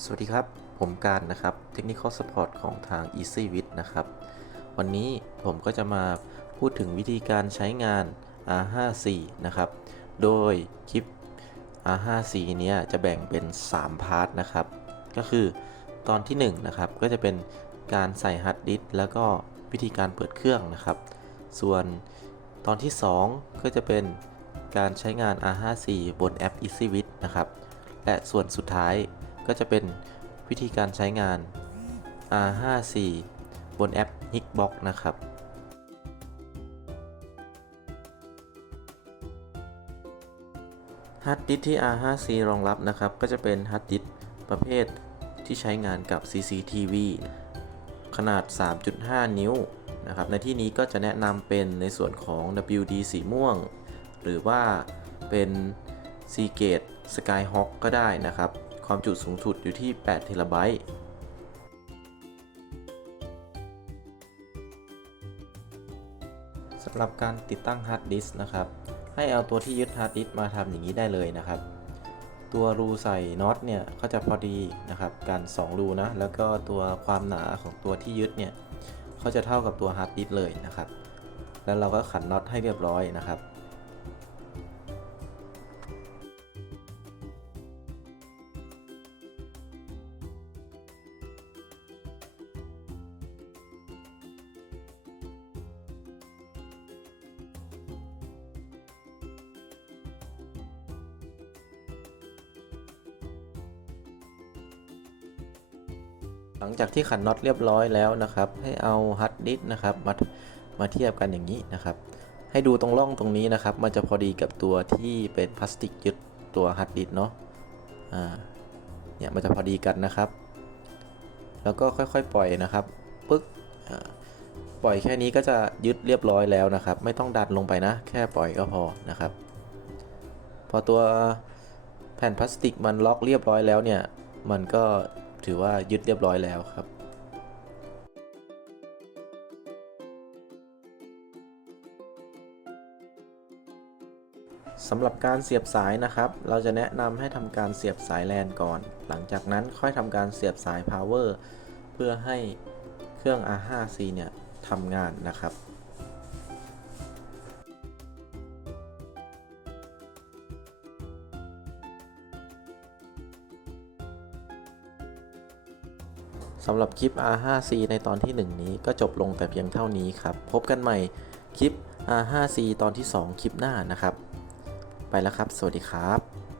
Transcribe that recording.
สวัสดีครับ ผมการนะครับ Technical Support ของทาง EasyWit นะครับ วันนี้ผมก็จะมาพูดถึงวิธีการใช้งาน R54 นะครับ โดยคลิป R54 เนี้ยจะแบ่งเป็น 3 พาร์ทนะครับ ก็คือตอนที่ 1 นะครับ ก็จะเป็นการใส่ฮาร์ดดิสแล้วก็วิธีการเปิดเครื่องนะครับ ส่วนตอนที่ 2 ก็จะเป็นการใช้งาน R54 บนแอป EasyWit นะครับ และส่วนสุดท้าย ก็จะเป็นวิธีการใช้งาน R54 บนแอป Hikbox นะครับฮาร์ดดิสที่ R54 รองรับนะครับ ก็จะเป็นฮาร์ดดิสประเภทที่ใช้งานกับ CCTV ขนาด 3.5 นิ้วนะครับ ในที่นี้ก็จะแนะนำเป็นในส่วนของ WD สีม่วง หรือว่าเป็น Seagate Skyhawk ก็ได้นะครับ ความจุสูงสุดอยู่ที่8เทราไบต์สำหรับการติดตั้งฮาร์ดดิสก์นะครับ ให้เอาตัวที่ยึดฮาร์ดดิสก์มาทำอย่างนี้ได้เลยนะครับ ตัวรูใส่น็อตเนี่ยก็จะพอดีนะครับกัน2รูนะ แล้วก็ตัวความหนาของตัวที่ยึดเนี่ยเขาจะเท่ากับตัวฮาร์ดดิสก์เลยนะครับ แล้วเราก็ขันน็อตให้เรียบร้อยนะครับ หลังจากที่ขันน็อตเรียบร้อยแล้วนะครับ ให้เอาฮาร์ดดิสนะครับมามาเทียบกันอย่างนี้นะครับ ให้ดูตรงร่องตรงนี้นะครับ มันจะพอดีกับตัวที่เป็นพลาสติกยึดตัวฮาร์ดดิสเนาะอ่าเนี่ยมันจะพอดีกันนะครับ แล้วก็ค่อยๆ ปล่อยนะครับปึ๊กปล่อยแค่นี้ก็จะยึดเรียบร้อยแล้วนะครับ ไม่ต้องดันลงไปนะ แค่ปล่อยก็พอนะครับ พอตัวแผ่นพลาสติกมันล็อกเรียบร้อยแล้วเนี่ย มันก็ ถือว่ายึดเรียบร้อยแล้วครับสำหรับการเสียบสายนะครับ เราจะแนะนำให้ทำการเสียบสายแลนก่อน หลังจากนั้นค่อยทำการเสียบสาย power เพื่อให้เครื่อง R5C เนี่ยทำงานนะครับ สำหรับคลิป R5C ในตอนที่ 1 นี้ก็จบลงแต่เพียงเท่านี้ครับ พบกันใหม่คลิป R5C ตอนที่ 2 คลิปหน้านะครับ ไปแล้วครับ สวัสดีครับ